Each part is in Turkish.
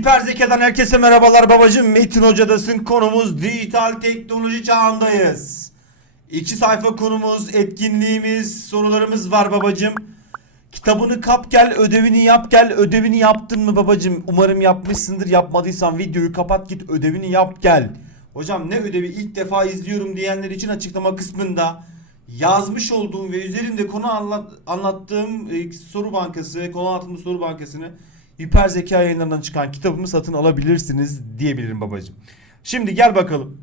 Hiper zekadan herkese merhabalar babacım. Metin Hoca'dasın. Konumuz dijital teknoloji çağındayız. İki sayfa konumuz, etkinliğimiz, sorularımız var babacım. Kitabını kap gel, ödevini yap gel. Ödevini yaptın mı babacım? Umarım yapmışsındır. Yapmadıysan videoyu kapat git, ödevini yap gel. Hocam ne ödevi ilk defa izliyorum diyenler için açıklama kısmında yazmış olduğum ve üzerinde konu anlat, anlattığım e, soru bankası, konu altında soru bankasını hiper zeka yayınlarından çıkan kitabımı satın alabilirsiniz diyebilirim babacım. Şimdi gel bakalım.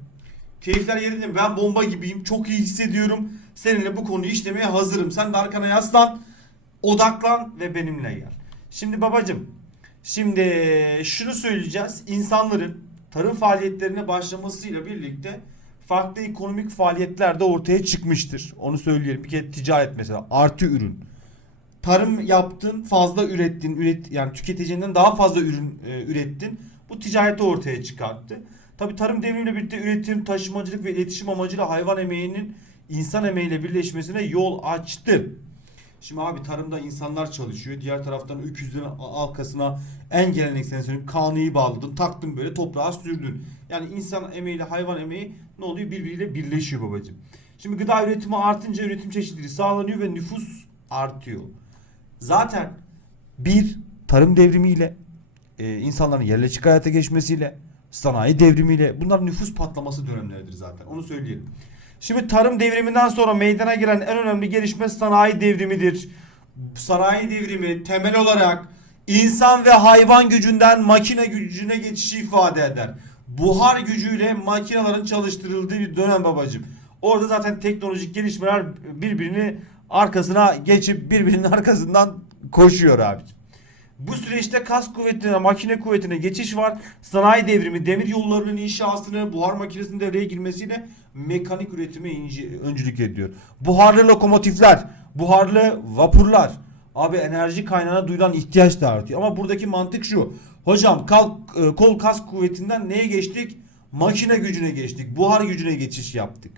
Keyifler yerinde? Ben bomba gibiyim. Çok iyi hissediyorum. Seninle bu konuyu işlemeye hazırım. Sen de arkana yaslan. Odaklan ve benimle gel. Şimdi babacım. Şimdi şunu söyleyeceğiz. İnsanların tarım faaliyetlerine başlamasıyla birlikte farklı ekonomik faaliyetler de ortaya çıkmıştır. Onu söyleyelim. Bir kere ticaret mesela artı ürün. Tarım yaptın, fazla ürettin, üret yani tüketeceğinden daha fazla ürün e, ürettin. Bu ticareti ortaya çıkarttı. Tabi tarım devrimiyle birlikte üretim, taşımacılık ve iletişim amacıyla hayvan emeğinin insan emeğiyle birleşmesine yol açtı. Şimdi abi tarımda insanlar çalışıyor. Diğer taraftan öküzlerin arkasına en geleneksel söyleyeyim kanıyı bağladın, taktın böyle toprağa sürdün. Yani insan emeğiyle hayvan emeği ne oluyor? Birbiriyle birleşiyor babacığım. Şimdi gıda üretimi artınca üretim çeşitliliği sağlanıyor ve nüfus artıyor. Zaten bir tarım devrimiyle e, insanların yerleşik hayata geçmesiyle sanayi devrimiyle bunlar nüfus patlaması dönemleridir zaten onu söyleyelim. Şimdi tarım devriminden sonra meydana gelen en önemli gelişme sanayi devrimidir. Sanayi devrimi temel olarak insan ve hayvan gücünden makine gücüne geçişi ifade eder. Buhar gücüyle makinelerin çalıştırıldığı bir dönem babacım. Orada zaten teknolojik gelişmeler birbirini arkasına geçip birbirinin arkasından koşuyor abicim. Bu süreçte kas kuvvetine, makine kuvvetine geçiş var. Sanayi devrimi, demir yollarının inşasını, buhar makinesinin devreye girmesiyle mekanik üretime ince, öncülük ediyor. Buharlı lokomotifler, buharlı vapurlar. Abi enerji kaynağına duyulan ihtiyaç da artıyor. Ama buradaki mantık şu. Hocam kalk, e, kol kas kuvvetinden neye geçtik? Makine gücüne geçtik. Buhar gücüne geçiş yaptık.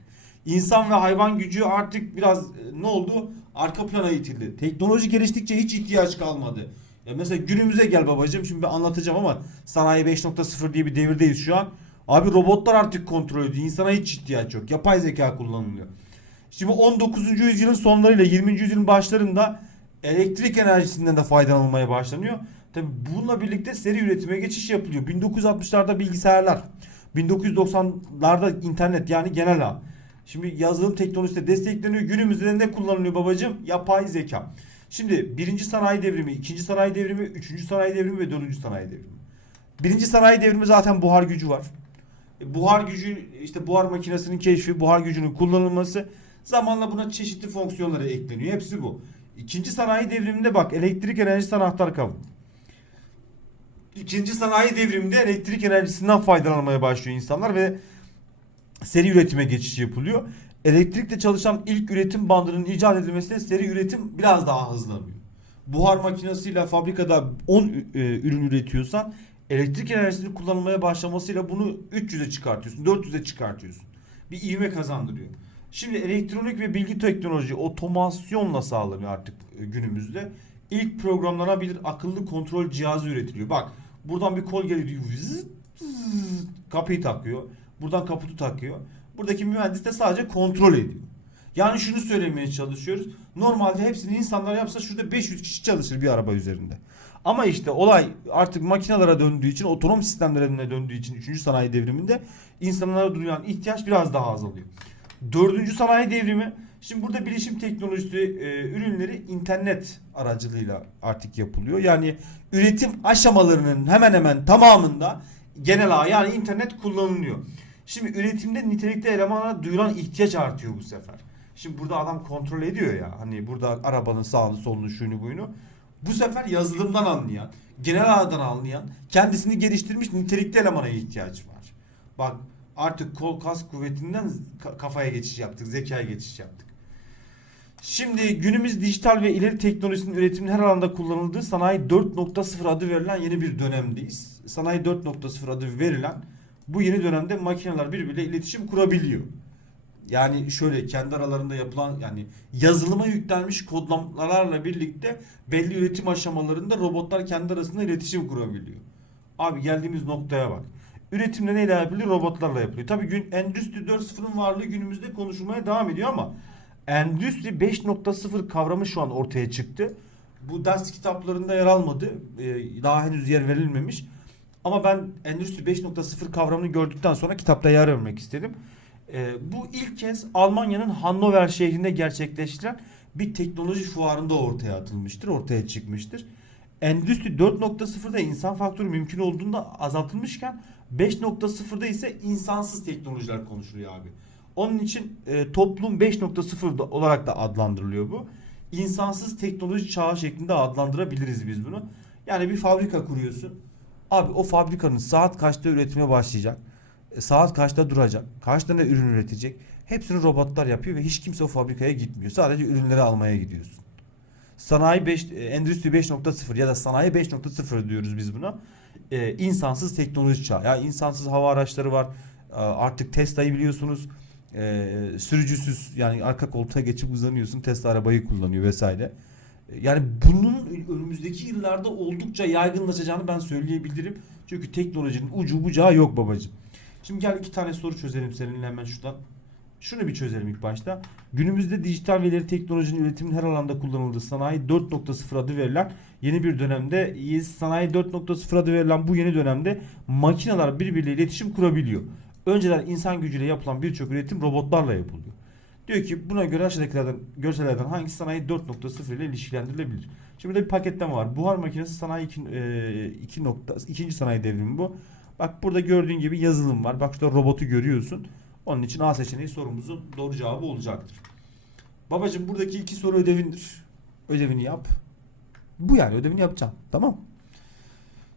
İnsan ve hayvan gücü artık biraz e, ne oldu? Arka plana itildi. Teknoloji geliştikçe hiç ihtiyaç kalmadı. Ya mesela günümüze gel babacığım. Şimdi ben anlatacağım ama sanayi 5.0 diye bir devirdeyiz şu an. Abi robotlar artık kontrol ediyor. İnsana hiç ihtiyaç yok. Yapay zeka kullanılıyor. Şimdi 19. yüzyılın sonlarıyla 20. yüzyılın başlarında elektrik enerjisinden de faydalanılmaya başlanıyor. Tabi bununla birlikte seri üretime geçiş yapılıyor. 1960'larda bilgisayarlar, 1990'larda internet yani genel ağ. Şimdi yazılım teknolojisi de destekleniyor. Günümüzde de ne kullanılıyor babacığım? Yapay zeka. Şimdi birinci sanayi devrimi, ikinci sanayi devrimi, üçüncü sanayi devrimi ve dördüncü sanayi devrimi. Birinci sanayi devrimi zaten buhar gücü var. E, Buhar gücü işte buhar makinesinin keşfi, buhar gücünün kullanılması zamanla buna çeşitli fonksiyonları ekleniyor. Hepsi bu. İkinci sanayi devriminde bak elektrik enerjisi anahtar kavram. İkinci sanayi devriminde elektrik enerjisinden faydalanmaya başlıyor insanlar ve seri üretime geçiş yapılıyor. Elektrikle çalışan ilk üretim bandının icat edilmesiyle seri üretim biraz daha hızlanıyor. Buhar makinesiyle fabrikada 10 ü- e, ürün üretiyorsan elektrik enerjisini kullanılmaya başlamasıyla bunu 300'e çıkartıyorsun, 400'e çıkartıyorsun. Bir ivme kazandırıyor. Şimdi elektronik ve bilgi teknoloji otomasyonla sağlanıyor artık e, günümüzde. İlk programlanabilir akıllı kontrol cihazı üretiliyor. Bak buradan bir kol geliyor. Vızz, vızz, kapıyı takıyor. Buradan kaputu takıyor. Buradaki mühendis de sadece kontrol ediyor. Yani şunu söylemeye çalışıyoruz. Normalde hepsini insanlar yapsa şurada 500 kişi çalışır bir araba üzerinde. Ama işte olay artık makinalara döndüğü için, otonom sistemlerine döndüğü için 3. sanayi devriminde insanlara duyulan ihtiyaç biraz daha azalıyor. Dördüncü sanayi devrimi şimdi burada bilişim teknolojisi e, ürünleri internet aracılığıyla artık yapılıyor. Yani üretim aşamalarının hemen hemen tamamında genel ağ yani internet kullanılıyor. Şimdi üretimde nitelikli elemana duyulan ihtiyaç artıyor bu sefer. Şimdi burada adam kontrol ediyor ya hani burada arabanın sağını solunu şunu buyunu. Bu sefer yazılımdan anlayan, genel ağdan anlayan, kendisini geliştirmiş nitelikli elemana ihtiyaç var. Bak artık kol kas kuvvetinden ka- kafaya geçiş yaptık, zekaya geçiş yaptık. Şimdi günümüz dijital ve ileri teknolojisinin üretiminin her alanda kullanıldığı sanayi 4.0 adı verilen yeni bir dönemdeyiz. Sanayi 4.0 adı verilen bu yeni dönemde makineler birbiriyle iletişim kurabiliyor. Yani şöyle kendi aralarında yapılan yani yazılıma yüklenmiş kodlamalarla birlikte belli üretim aşamalarında robotlar kendi arasında iletişim kurabiliyor. Abi geldiğimiz noktaya bak. Üretimde neyle yapılıyor? Robotlarla yapılıyor. Tabii gün Endüstri 4.0'ın varlığı günümüzde konuşulmaya devam ediyor ama Endüstri 5.0 kavramı şu an ortaya çıktı. Bu ders kitaplarında yer almadı. Ee, daha henüz yer verilmemiş. Ama ben Endüstri 5.0 kavramını gördükten sonra kitapta yer vermek istedim. Ee, bu ilk kez Almanya'nın Hannover şehrinde gerçekleştirilen bir teknoloji fuarında ortaya atılmıştır, ortaya çıkmıştır. Endüstri 4.0'da insan faktörü mümkün olduğunda azaltılmışken 5.0'da ise insansız teknolojiler konuşuluyor abi. Onun için e, toplum 5.0 da- olarak da adlandırılıyor bu. İnsansız teknoloji çağı şeklinde adlandırabiliriz biz bunu. Yani bir fabrika kuruyorsun. Abi o fabrikanın saat kaçta üretime başlayacak? e, Saat kaçta duracak? Kaç tane ürün üretecek? Hepsini robotlar yapıyor ve hiç kimse o fabrikaya gitmiyor. Sadece ürünleri almaya gidiyorsun. Sanayi 5 e, endüstri 5.0 ya da sanayi 5.0 diyoruz biz buna. Ee, insansız teknoloji çağı. Ya insansız hava araçları var. Ee, artık Tesla'yı biliyorsunuz. Ee, sürücüsüz yani arka koltuğa geçip uzanıyorsun. Tesla arabayı kullanıyor vesaire. Yani bunun önümüzdeki yıllarda oldukça yaygınlaşacağını ben söyleyebilirim. Çünkü teknolojinin ucu bucağı yok babacığım. Şimdi gel iki tane soru çözelim seninle hemen şuradan. Şunu bir çözelim ilk başta. Günümüzde dijital ve ileri teknolojinin üretimin her alanda kullanıldığı sanayi 4.0 adı verilen yeni bir dönemde sanayi 4.0 adı verilen bu yeni dönemde makineler birbiriyle iletişim kurabiliyor. Önceden insan gücüyle yapılan birçok üretim robotlarla yapılıyor. Diyor ki buna göre aşağıdakilerden görsellerden hangisi sanayi 4.0 ile ilişkilendirilebilir? Şimdi burada bir paketleme var. Buhar makinesi sanayi 2, e, iki ikinci sanayi devrimi bu. Bak burada gördüğün gibi yazılım var. Bak şurada robotu görüyorsun. Onun için A seçeneği sorumuzun doğru cevabı olacaktır. Babacım buradaki iki soru ödevindir. Ödevini yap. Bu yani ödevini yapacağım. Tamam.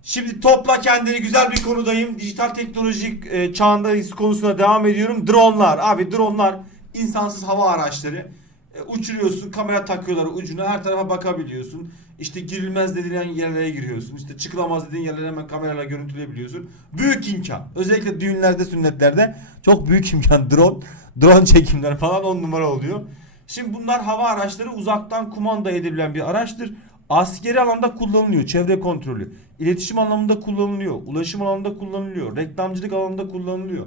Şimdi topla kendini güzel bir konudayım. Dijital teknolojik e, çağındayız konusuna devam ediyorum. Dronlar. Abi dronlar insansız hava araçları. E, uçuruyorsun, kamera takıyorlar ucuna. Her tarafa bakabiliyorsun. İşte girilmez dediğin yerlere giriyorsun. İşte çıkılamaz dediğin yerlere hemen kamerayla görüntüleyebiliyorsun. Büyük imkan. Özellikle düğünlerde, sünnetlerde çok büyük imkan. Drone, drone çekimler falan on numara oluyor. Şimdi bunlar hava araçları uzaktan kumanda edilen bir araçtır. Askeri alanda kullanılıyor. Çevre kontrolü. İletişim anlamında kullanılıyor. Ulaşım alanında kullanılıyor. Reklamcılık alanında kullanılıyor.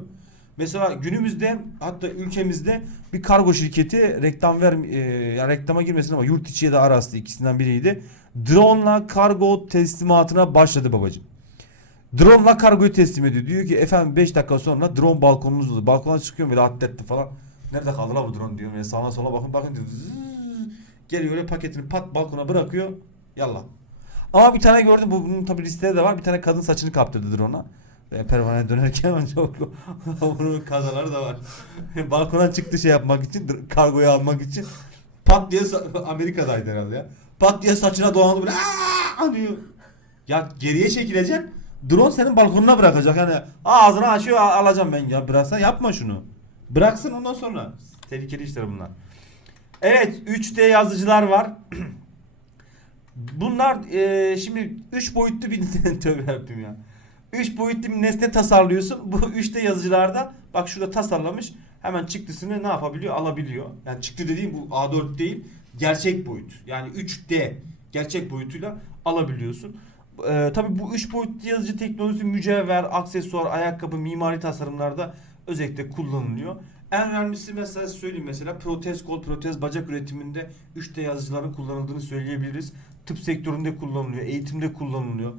Mesela günümüzde hatta ülkemizde bir kargo şirketi reklam ver e, reklama girmesin ama yurt içi ya da arası ikisinden biriydi. Drone'la kargo teslimatına başladı babacım. Drone'la kargoyu teslim ediyor. Diyor ki efendim 5 dakika sonra drone balkonunuzda. Balkona çıkıyorum böyle atletti falan. Nerede kaldı la bu drone diyorum. Yani sağa sola bakın bakın diyor. Zzzz. Geliyor öyle paketini pat balkona bırakıyor. Yallah. Ama bir tane gördüm bu bunun tabi listede de var. Bir tane kadın saçını kaptırdı drone'a. Pervane dönerken çok bunun kazaları da var. Balkona çıktı şey yapmak için kargoyu almak için. Pat diye Amerika'daydı herhalde ya. Pat diye saçına dolandı böyle "Aa!" diyor. Ya geriye çekileceksin. Drone senin balkonuna bırakacak yani ağzını açıyor "Al- alacağım ben ya bıraksan yapma şunu. Bıraksın ondan sonra. Tehlikeli işler bunlar. Evet 3D yazıcılar var. Bunlar e, şimdi 3 boyutlu bir tövbe yapayım ya. 3 boyutlu bir nesne tasarlıyorsun. Bu 3D yazıcılarda bak şurada tasarlamış. Hemen çıktısını ne yapabiliyor? Alabiliyor. Yani çıktı dediğim bu A4 değil. Gerçek boyut. Yani 3D gerçek boyutuyla alabiliyorsun. Ee, tabii bu 3 boyutlu yazıcı teknolojisi mücevher, aksesuar, ayakkabı, mimari tasarımlarda özellikle kullanılıyor. En önemlisi mesela söyleyeyim mesela protez kol, protez bacak üretiminde 3D yazıcıların kullanıldığını söyleyebiliriz. Tıp sektöründe kullanılıyor, eğitimde kullanılıyor.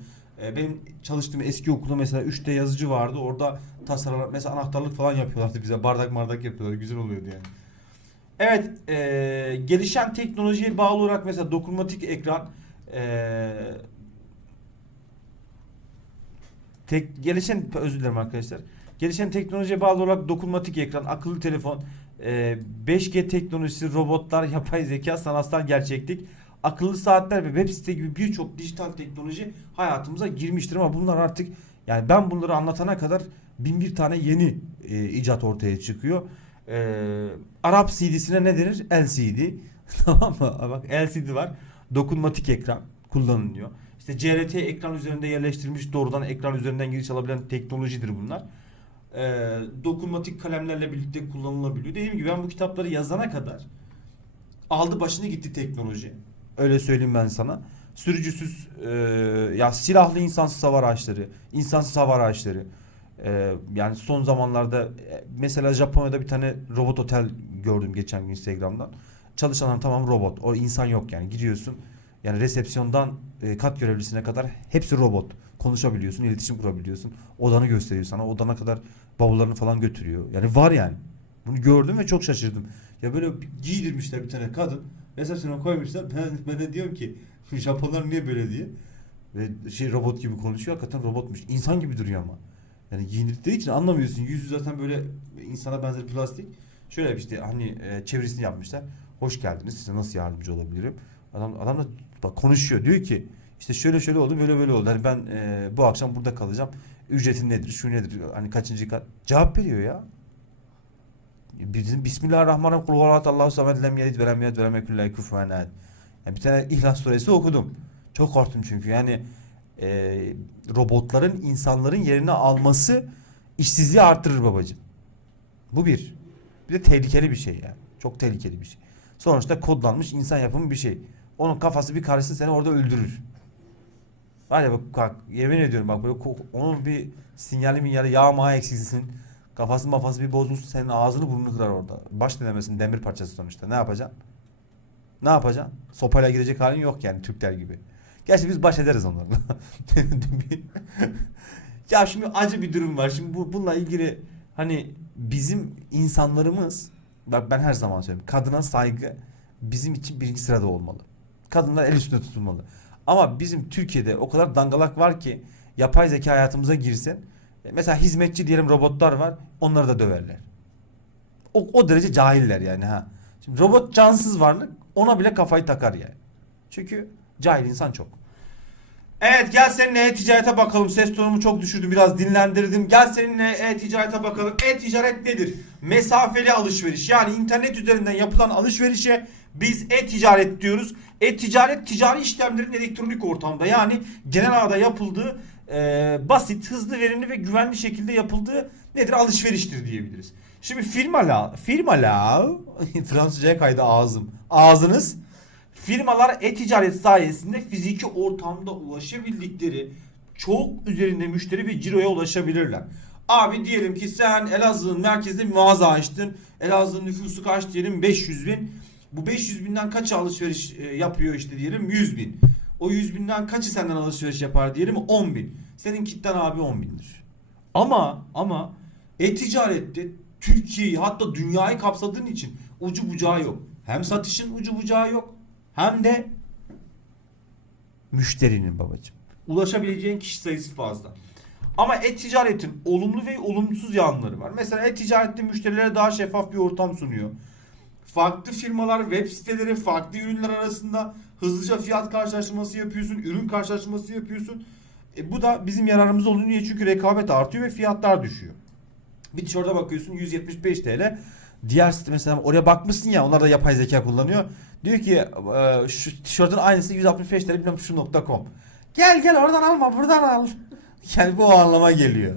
Ee, benim çalıştığım eski okulda mesela 3D yazıcı vardı. Orada tasarlar mesela anahtarlık falan yapıyorlardı bize. Bardak bardak yapıyorlar. Güzel oluyordu yani. Evet, eee, gelişen teknolojiye bağlı olarak mesela dokunmatik ekran, eee, tek gelişen özür dilerim arkadaşlar. Gelişen teknolojiye bağlı olarak dokunmatik ekran, akıllı telefon, eee, 5G teknolojisi, robotlar, yapay zeka, sanatsal gerçeklik, akıllı saatler ve web site gibi birçok dijital teknoloji hayatımıza girmiştir ama bunlar artık yani ben bunları anlatana kadar bin bir tane yeni e, icat ortaya çıkıyor. Ee, Arap CD'sine ne denir? LCD. tamam mı? Bak LCD var. Dokunmatik ekran kullanılıyor. İşte CRT ekran üzerinde yerleştirilmiş doğrudan ekran üzerinden giriş alabilen teknolojidir bunlar. Ee, dokunmatik kalemlerle birlikte kullanılabiliyor. Dediğim gibi ben bu kitapları yazana kadar aldı başını gitti teknoloji. Öyle söyleyeyim ben sana. sürücüsüz e, ya silahlı insansız hava araçları, insansız hava araçları. E, yani son zamanlarda e, mesela Japonya'da bir tane robot otel gördüm geçen gün Instagram'dan. Çalışanlar tamam robot. O insan yok yani. Gidiyorsun yani resepsiyondan e, kat görevlisine kadar hepsi robot. Konuşabiliyorsun, iletişim kurabiliyorsun. Odanı gösteriyor sana. Odana kadar bavullarını falan götürüyor. Yani var yani. Bunu gördüm ve çok şaşırdım. Ya böyle giydirmişler bir tane kadın. Resepsiyona koymuşlar. Ben, ben de diyorum ki Japonlar niye böyle diye. Ve şey robot gibi konuşuyor. Hakikaten robotmuş. İnsan gibi duruyor ama. Yani giyindirdikleri için anlamıyorsun. Yüzü zaten böyle insana benzer plastik. Şöyle işte hani e, çevresini yapmışlar. Hoş geldiniz. Size nasıl yardımcı olabilirim? Adam adam da bak konuşuyor. Diyor ki işte şöyle şöyle oldu böyle böyle oldu. Hani ben e, bu akşam burada kalacağım. Ücretin nedir? Şu nedir? Hani kaçıncı kat? Cevap veriyor ya. Bizim Bismillahirrahmanirrahim. Kul Allahu samed lem yelid ve lem yulad ve. Yani bir tane İhlas suresi okudum. Çok korktum çünkü. Yani e, robotların insanların yerini alması işsizliği artırır babacığım. Bu bir. Bir de tehlikeli bir şey yani. Çok tehlikeli bir şey. Sonuçta kodlanmış insan yapımı bir şey. Onun kafası bir karışsa seni orada öldürür. Var ya bak, bak yemin ediyorum bak böyle onun bir sinyali minyali yağ mağı eksiksin. Kafası mafası bir bozulsun senin ağzını burnunu kırar orada. Baş denemesin demir parçası sonuçta. Ne yapacaksın? Ne yapacaksın? Sopayla gidecek halin yok yani Türkler gibi. Gerçi biz baş ederiz onlarla. ya şimdi acı bir durum var. Şimdi bu bununla ilgili hani bizim insanlarımız bak ben her zaman söylüyorum. Kadına saygı bizim için birinci sırada olmalı. Kadınlar el üstünde tutulmalı. Ama bizim Türkiye'de o kadar dangalak var ki yapay zeka hayatımıza girsin. E, Mesela hizmetçi diyelim robotlar var. Onları da döverler. O, o derece cahiller yani ha. Şimdi robot cansız varlık ona bile kafayı takar yani. Çünkü cahil insan çok. Evet gel seninle e-ticarete bakalım. Ses tonumu çok düşürdüm. Biraz dinlendirdim. Gel seninle e-ticarete bakalım. E-ticaret nedir? Mesafeli alışveriş. Yani internet üzerinden yapılan alışverişe biz e-ticaret diyoruz. E-ticaret ticari işlemlerin elektronik ortamda yani genel ağda yapıldığı e, basit, hızlı, verimli ve güvenli şekilde yapıldığı nedir? Alışveriştir diyebiliriz. Şimdi firmalar, firmalar Fransızcaya kaydı ağzım. Ağzınız Firmalar e-ticaret sayesinde fiziki ortamda ulaşabildikleri çok üzerinde müşteri ve ciroya ulaşabilirler. Abi diyelim ki sen Elazığ'ın merkezinde bir mağaza açtın. Elazığ'ın nüfusu kaç diyelim 500 bin. Bu 500 binden kaçı alışveriş e, yapıyor işte diyelim 100 bin. O 100 binden kaçı senden alışveriş yapar diyelim 10 bin. Senin kitlen abi 10 bindir. Ama ama e-ticarette Türkiye'yi hatta dünyayı kapsadığın için ucu bucağı yok. Hem satışın ucu bucağı yok hem de müşterinin babacığım. Ulaşabileceğin kişi sayısı fazla. Ama e-ticaretin olumlu ve olumsuz yanları var. Mesela e-ticarette müşterilere daha şeffaf bir ortam sunuyor. Farklı firmalar web siteleri, farklı ürünler arasında hızlıca fiyat karşılaştırması yapıyorsun, ürün karşılaştırması yapıyorsun. E, bu da bizim yararımız oluyor. Niye? Çünkü rekabet artıyor ve fiyatlar düşüyor. Bir tişörte bakıyorsun 175 TL. Diğer site mesela oraya bakmışsın ya onlar da yapay zeka kullanıyor. Diyor ki e, şu tişörtün aynısı 165 TL bilmem şu nokta com. Gel gel oradan alma buradan al. Yani bu o anlama geliyor.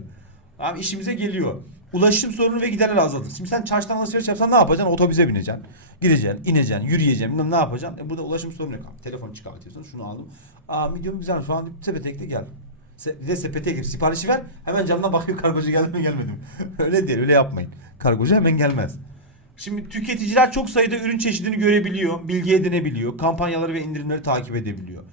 Abi işimize geliyor. Ulaşım sorunu ve giderler azaltır. Şimdi sen çarşıdan alışveriş yapsan ne yapacaksın? Otobüse bineceksin. Gideceksin, ineceksin, yürüyeceksin. Ne yapacaksın? E burada ulaşım sorunu yok. abi. Telefon çıkartıyorsun. Şunu aldım. Aa medium güzel. Şu an sepete ekle gel. Se bir de sepete ekleyip siparişi ver. Hemen camdan bakıyor kargocu geldi mi gelmedi mi? öyle değil. Öyle yapmayın. Kargocu hemen gelmez. Şimdi tüketiciler çok sayıda ürün çeşidini görebiliyor, bilgi edinebiliyor, kampanyaları ve indirimleri takip edebiliyor.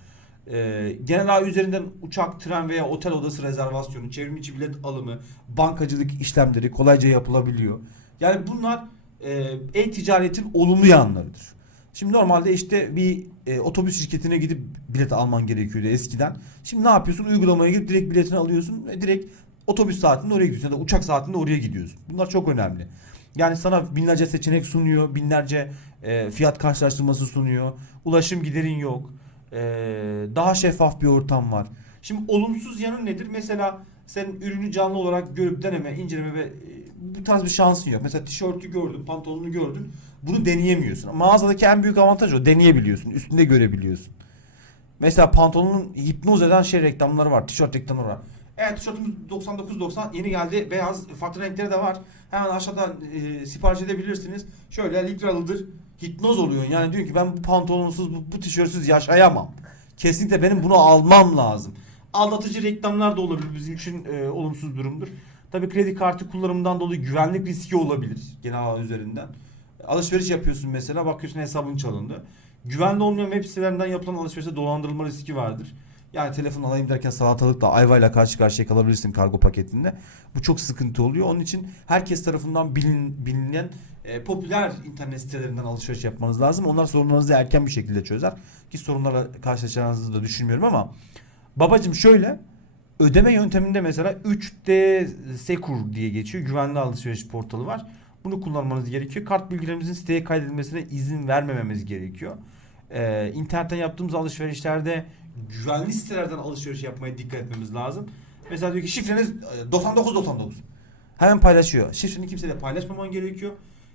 Ee, genel ağ üzerinden uçak, tren veya otel odası rezervasyonu, çevrim içi bilet alımı, bankacılık işlemleri kolayca yapılabiliyor. Yani bunlar e, e-ticaretin olumlu yanlarıdır. Şimdi normalde işte bir e, otobüs şirketine gidip bilet alman gerekiyordu eskiden. Şimdi ne yapıyorsun? Uygulamaya gidip direkt biletini alıyorsun ve direkt otobüs saatinde oraya gidiyorsun ya da uçak saatinde oraya gidiyorsun. Bunlar çok önemli. Yani sana binlerce seçenek sunuyor, binlerce e, fiyat karşılaştırması sunuyor. Ulaşım giderin yok. E, daha şeffaf bir ortam var. Şimdi olumsuz yanı nedir? Mesela sen ürünü canlı olarak görüp deneme, inceleme ve e, bu tarz bir şansın yok. Mesela tişörtü gördün, pantolonunu gördün. Bunu deneyemiyorsun. Mağazadaki en büyük avantaj o. Deneyebiliyorsun. Üstünde görebiliyorsun. Mesela pantolonun hipnoz eden şey reklamları var. Tişört reklamları var. Evet tişörtümüz 99.90 yeni geldi. Beyaz farklı renkleri de var. Hemen aşağıdan e, sipariş edebilirsiniz. Şöyle litralıdır. Hipnoz oluyorsun. Yani diyor ki ben bu pantolonsuz bu, bu tişörtsüz yaşayamam. Kesinlikle benim bunu almam lazım. Aldatıcı reklamlar da olabilir bizim için e, olumsuz durumdur. Tabii kredi kartı kullanımından dolayı güvenlik riski olabilir genel alan üzerinden. Alışveriş yapıyorsun mesela bakıyorsun hesabın çalındı. Güvenli olmayan web sitelerinden yapılan alışverişte dolandırılma riski vardır. Yani telefon alayım derken salatalıkla ayvayla karşı karşıya kalabilirsin kargo paketinde. Bu çok sıkıntı oluyor. Onun için herkes tarafından bilin, bilinen e, popüler internet sitelerinden alışveriş yapmanız lazım. Onlar sorunlarınızı erken bir şekilde çözer. Ki sorunlarla karşılaşacağınızı da düşünmüyorum ama babacım şöyle ödeme yönteminde mesela 3D Secure diye geçiyor. Güvenli alışveriş portalı var. Bunu kullanmanız gerekiyor. Kart bilgilerimizin siteye kaydedilmesine izin vermememiz gerekiyor. Ee, internetten yaptığımız alışverişlerde güvenli sitelerden alışveriş yapmaya dikkat etmemiz lazım. Mesela diyor ki şifreniz e, 9999. Hemen paylaşıyor. Şifreni kimseyle paylaşmaman gerekiyor.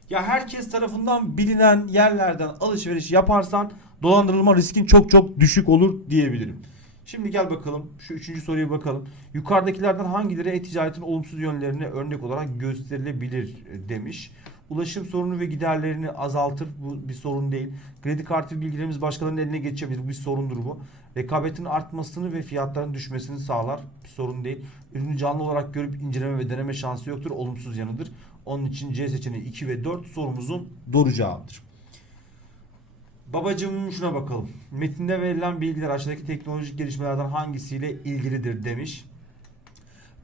Ya herkes tarafından bilinen yerlerden alışveriş yaparsan dolandırılma riskin çok çok düşük olur diyebilirim. Şimdi gel bakalım şu üçüncü soruya bakalım. Yukarıdakilerden hangileri e-ticaretin olumsuz yönlerine örnek olarak gösterilebilir e, demiş. Ulaşım sorunu ve giderlerini azaltır. Bu bir sorun değil. Kredi kartı bilgilerimiz başkalarının eline geçebilir. Bu bir sorundur bu. Rekabetin artmasını ve fiyatların düşmesini sağlar. Bir sorun değil. Ürünü canlı olarak görüp inceleme ve deneme şansı yoktur. Olumsuz yanıdır. Onun için C seçeneği 2 ve 4 sorumuzun doğru cevabıdır. Babacım şuna bakalım. Metinde verilen bilgiler aşağıdaki teknolojik gelişmelerden hangisiyle ilgilidir demiş.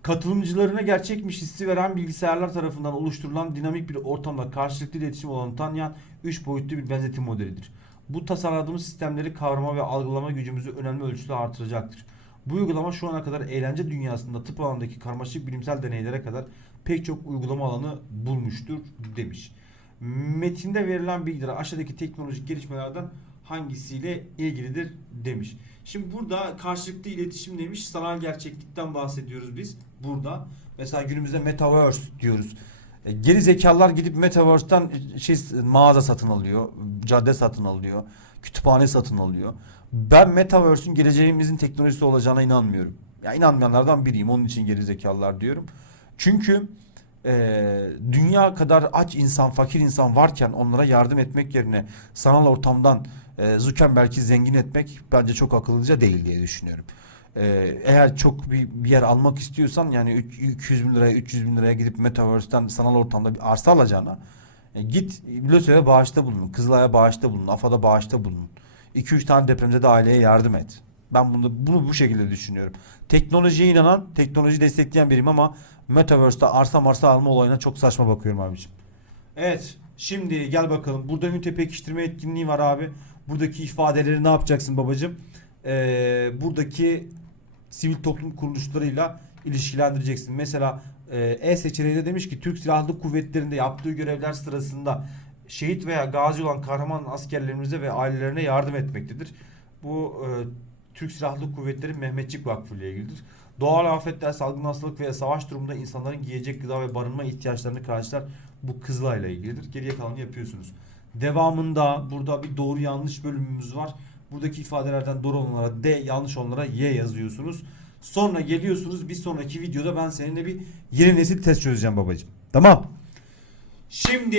Katılımcılarına gerçekmiş hissi veren bilgisayarlar tarafından oluşturulan dinamik bir ortamda karşılıklı iletişim olanı tanıyan 3 boyutlu bir benzetim modelidir. Bu tasarladığımız sistemleri kavrama ve algılama gücümüzü önemli ölçüde artıracaktır. Bu uygulama şu ana kadar eğlence dünyasında tıp alanındaki karmaşık bilimsel deneylere kadar pek çok uygulama alanı bulmuştur demiş. Metinde verilen bilgiler aşağıdaki teknolojik gelişmelerden hangisiyle ilgilidir demiş. Şimdi burada karşılıklı iletişim demiş. Sanal gerçeklikten bahsediyoruz biz burada. Mesela günümüzde metaverse diyoruz. E, Geri zekalılar gidip metaverse'ten şey mağaza satın alıyor, cadde satın alıyor, kütüphane satın alıyor. Ben metaverse'ün geleceğimizin teknolojisi olacağına inanmıyorum. Ya inanmayanlardan biriyim. Onun için geri zekalılar diyorum. Çünkü e, dünya kadar aç insan, fakir insan varken onlara yardım etmek yerine sanal ortamdan e, Zuckerberg'i zengin etmek bence çok akıllıca değil diye düşünüyorum. E, eğer çok bir, bir yer almak istiyorsan yani üç- 200 bin liraya 300 bin liraya gidip Metaverse'ten sanal ortamda bir arsa alacağına e, git LÖSEV'e bağışta bulun, Kızılay'a bağışta bulun, AFAD'a bağışta bulun. 2-3 tane depremzede aileye yardım et. Ben bunu bunu bu şekilde düşünüyorum. Teknolojiye inanan, teknoloji destekleyen biriyim ama Metaverse'te arsa marsa alma olayına çok saçma bakıyorum abiciğim. Evet. Şimdi gel bakalım. Burada ünite pekiştirme etkinliği var abi. Buradaki ifadeleri ne yapacaksın babacığım? Ee, buradaki sivil toplum kuruluşlarıyla ilişkilendireceksin. Mesela e, E seçeneğinde demiş ki Türk Silahlı Kuvvetleri'nde yaptığı görevler sırasında şehit veya gazi olan kahraman askerlerimize ve ailelerine yardım etmektedir. Bu e, Türk Silahlı Kuvvetleri Mehmetçik Vakfı ile ilgilidir. Doğal afetler, salgın hastalık veya savaş durumunda insanların giyecek gıda ve barınma ihtiyaçlarını karşılar. Bu Kızılay'la ilgilidir. Geriye kalanı yapıyorsunuz. Devamında burada bir doğru yanlış bölümümüz var. Buradaki ifadelerden doğru olanlara D, yanlış olanlara Y yazıyorsunuz. Sonra geliyorsunuz bir sonraki videoda ben seninle bir yeni nesil test çözeceğim babacığım. Tamam. Şimdi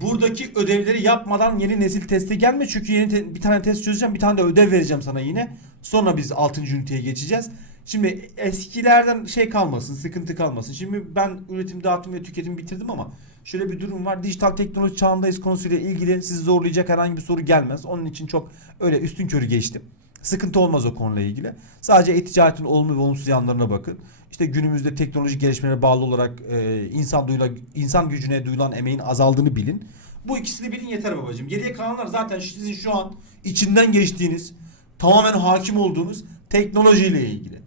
buradaki ödevleri yapmadan yeni nesil teste gelme. Çünkü yeni te- bir tane test çözeceğim. Bir tane de ödev vereceğim sana yine. Sonra biz 6. üniteye geçeceğiz. Şimdi eskilerden şey kalmasın, sıkıntı kalmasın. Şimdi ben üretim, dağıtım ve tüketim bitirdim ama şöyle bir durum var. Dijital teknoloji çağındayız konusuyla ilgili sizi zorlayacak herhangi bir soru gelmez. Onun için çok öyle üstün körü geçtim. Sıkıntı olmaz o konuyla ilgili. Sadece e-ticaretin olumlu ve olumsuz yanlarına bakın. İşte günümüzde teknolojik gelişmelere bağlı olarak e, insan duyula, insan gücüne duyulan emeğin azaldığını bilin. Bu ikisini bilin yeter babacığım. Geriye kalanlar zaten sizin şu an içinden geçtiğiniz, tamamen hakim olduğunuz teknolojiyle ilgili.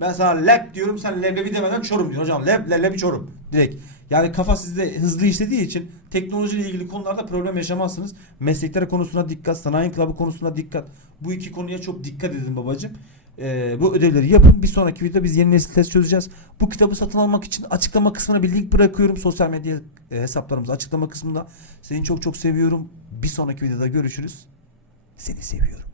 Ben sana lab diyorum sen leblebi demeden çorum diyor. Hocam leb, leblebi çorum. Direkt. Yani kafa sizde hızlı işlediği için teknolojiyle ilgili konularda problem yaşamazsınız. Meslekler konusuna dikkat, sanayi club'ı konusuna dikkat. Bu iki konuya çok dikkat edin babacığım. Ee, bu ödevleri yapın. Bir sonraki videoda biz yeni nesil test çözeceğiz. Bu kitabı satın almak için açıklama kısmına bir link bırakıyorum. Sosyal medya e, hesaplarımız açıklama kısmında. Seni çok çok seviyorum. Bir sonraki videoda görüşürüz. Seni seviyorum.